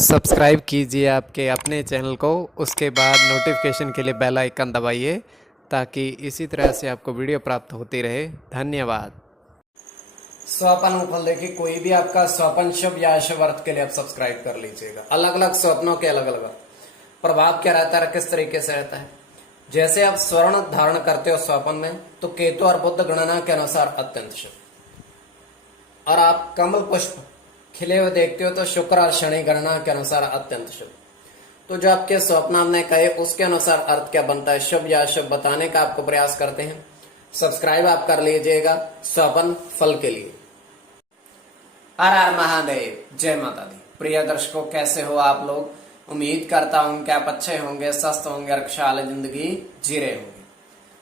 Subscribe कीजिए आपके अपने चैनल को, उसके बाद नोटिफिकेशन के लिए बेल आइकन दबाइए ताकि इसी तरह से आपको वीडियो प्राप्त होती रहे। धन्यवाद। स्वप्न फल देखिए, कोई भी आपका स्वप्न शुभ या अशुभ अर्थ के लिए आप सब्सक्राइब कर लीजिएगा। अलग अलग स्वप्नों के अलग अलग प्रभाव क्या रहता है, किस तरीके से रहता है। जैसे आप स्वर्ण धारण करते हो स्वप्न में, तो केतु और बुध गणना के अनुसार अत्यंत शुभ, और आप कमल पुष्प खिले हुए देखते हो तो शुक्र और शनि गणना के अनुसार अत्यंत शुभ। तो जो आपके स्वप्न हमने कहे उसके अनुसार अर्थ क्या बनता है, शुभ या अशुभ बताने का आपको प्रयास करते हैं। सब्सक्राइब आप कर लीजिएगा स्वप्न फल के लिए। हर हर महादेव, जय माता दी। प्रिय दर्शकों, कैसे हो आप लोग? उम्मीद करता हूं कि आप अच्छे होंगे, स्वस्थ होंगे और खुशहाल जिंदगी जी रहे होंगे।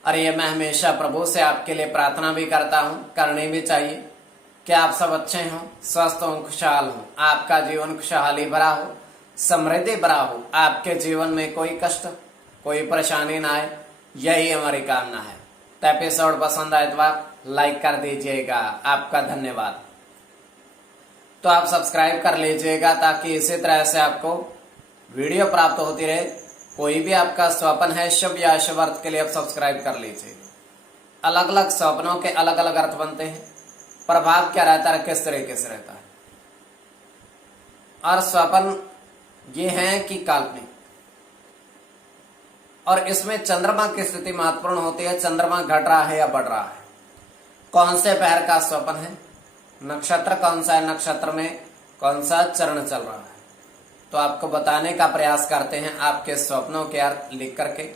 और ये मैं हमेशा प्रभु से आपके लिए प्रार्थना भी करता हूं, करनी भी चाहिए कि आप सब अच्छे हों, स्वस्थ हों, खुशहाल हों, आपका जीवन खुशहाली भरा हो, समृद्धि भरा हो, आपके जीवन में कोई कष्ट कोई परेशानी ना आए, यही हमारी कामना है। तो एपिसोड पसंद आए तो आप लाइक कर दीजिएगा, आपका धन्यवाद। तो आप सब्सक्राइब कर लीजिएगा ताकि इसी तरह से आपको वीडियो प्राप्त होती रहे। कोई भी आपका स्वप्न है शुभ या अशुभ अर्थ के लिए आप सब्सक्राइब कर लीजिएगा। अलग अलग स्वप्नों के अलग अलग अर्थ बनते हैं, प्रभाव क्या रहता है, किस तरीके से रहता है। और स्वप्न ये है कि काल्पनिक, और इसमें चंद्रमा की स्थिति महत्वपूर्ण होती है। चंद्रमा घट रहा है या बढ़ रहा है, कौन से पैर का स्वप्न है, नक्षत्र कौन सा है, नक्षत्र में कौन सा चरण चल रहा है, तो आपको बताने का प्रयास करते हैं आपके स्वप्नों के अर्थ लिख करके।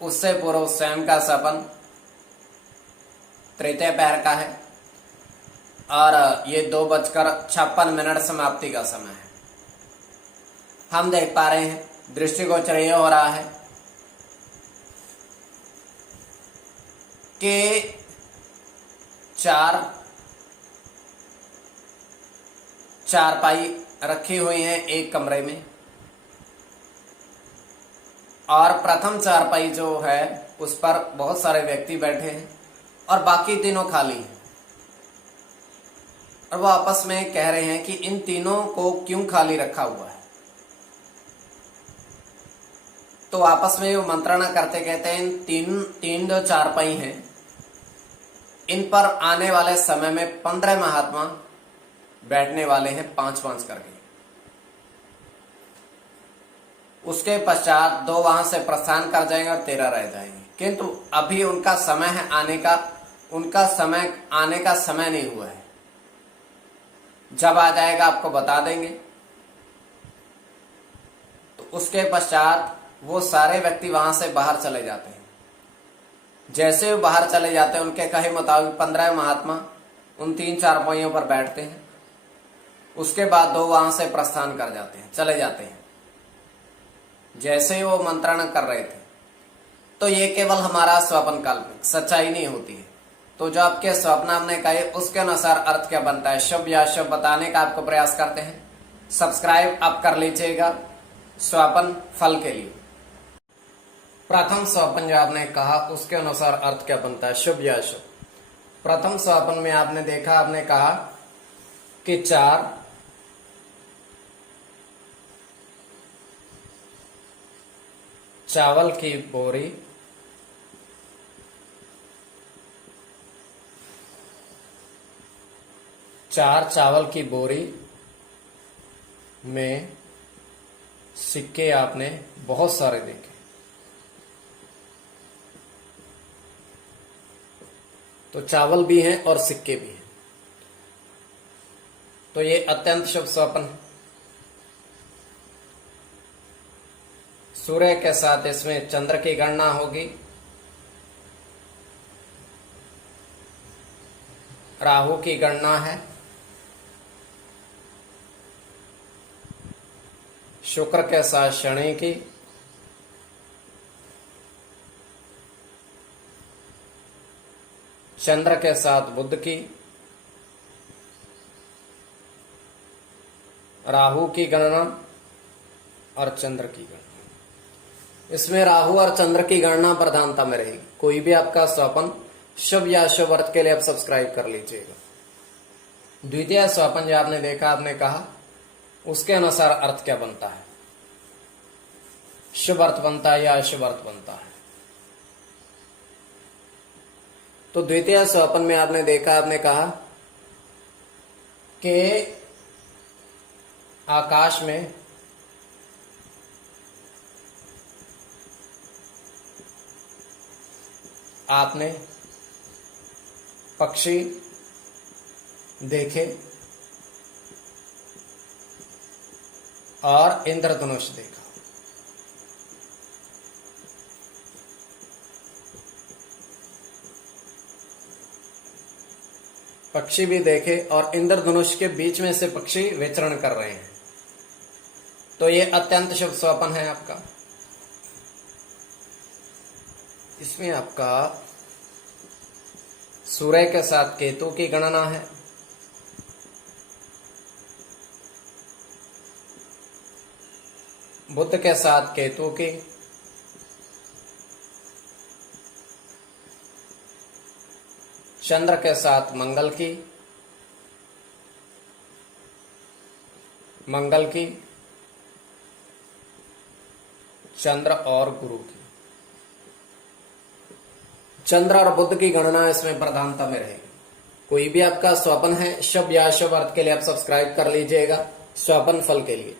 उससे पूर्व स्वयं का स्वप्न तृतीय पैर का है, और ये 2:56 समाप्ति का समय है। हम देख पा रहे हैं दृष्टिगोचर ये हो रहा है कि चारपाई रखी हुई है एक कमरे में, और प्रथम चारपाई जो है उस पर बहुत सारे व्यक्ति बैठे हैं और बाकी तीनों खाली हैं। और वो आपस में कह रहे हैं कि इन तीनों को क्यों खाली रखा हुआ है। तो आपस में वो मंत्रणा करते कहते हैं इन तीन जो चारपाई हैं, इन पर आने वाले समय में 15 महात्मा बैठने वाले हैं, 5-5 करके। उसके पश्चात 2 वहां से प्रस्थान कर जाएंगे और 13 रह जाएंगे। किंतु अभी उनका समय है आने का, उनका समय आने का समय नहीं हुआ है। जब आ जाएगा आपको बता देंगे। तो उसके पश्चात वो सारे व्यक्ति वहां से बाहर चले जाते हैं। जैसे वो बाहर चले जाते हैं, उनके कहे मुताबिक 15 महात्मा उन 3 चारपाइयों पर बैठते हैं। उसके बाद 2 वहां से प्रस्थान कर जाते हैं, चले जाते हैं। जैसे वो मंत्रणा कर रहे थे, तो ये केवल हमारा स्वप्न काल्पनिक, सच्चाई नहीं होती है। तो जो आपके स्वप्न हमने कहे उसके अनुसार अर्थ क्या बनता है, शुभ या अशुभ बताने का आपको प्रयास करते हैं। सब्सक्राइब आप कर लीजिएगा स्वप्न फल के लिए। प्रथम स्वप्न जो आपने कहा उसके अनुसार अर्थ क्या बनता है, शुभ या अशुभ। प्रथम स्वप्न में आपने देखा, आपने कहा कि 4 चावल की बोरी, 4 चावल की बोरी में सिक्के आपने बहुत सारे देखे। तो चावल भी हैं और सिक्के भी हैं, तो ये अत्यंत शुभ स्वप्न है। सूर्य के साथ इसमें चंद्र की गणना होगी, राहु की गणना है, शुक्र के साथ शनि की, चंद्र के साथ बुध की, राहु की गणना और चंद्र की गणना। इसमें राहु और चंद्र की गणना प्रधानता में रहेगी। कोई भी आपका स्वप्न शुभ या अशुभ अर्थ के लिए आप सब्सक्राइब कर लीजिएगा। द्वितीय स्वप्न जो आपने देखा, आपने कहा उसके अनुसार अर्थ क्या बनता है, शुभ अर्थ बनता है या अशुभ अर्थ बनता है। तो द्वितीय स्वपन में आपने देखा, आपने कहा कि आकाश में आपने पक्षी देखे और इंद्रधनुष देखा। पक्षी भी देखे और इंद्रधनुष के बीच में से पक्षी विचरण कर रहे हैं, तो ये अत्यंत शुभ स्वप्न है आपका। इसमें आपका सूर्य के साथ केतु की गणना है, बुध के साथ केतु की, चंद्र के साथ मंगल की, चंद्र और गुरु की। चंद्र और बुध की गणना इसमें प्रधानता में रहेगी। कोई भी आपका स्वप्न है शुभ या अशुभ अर्थ के लिए आप सब्सक्राइब कर लीजिएगा स्वप्न फल के लिए।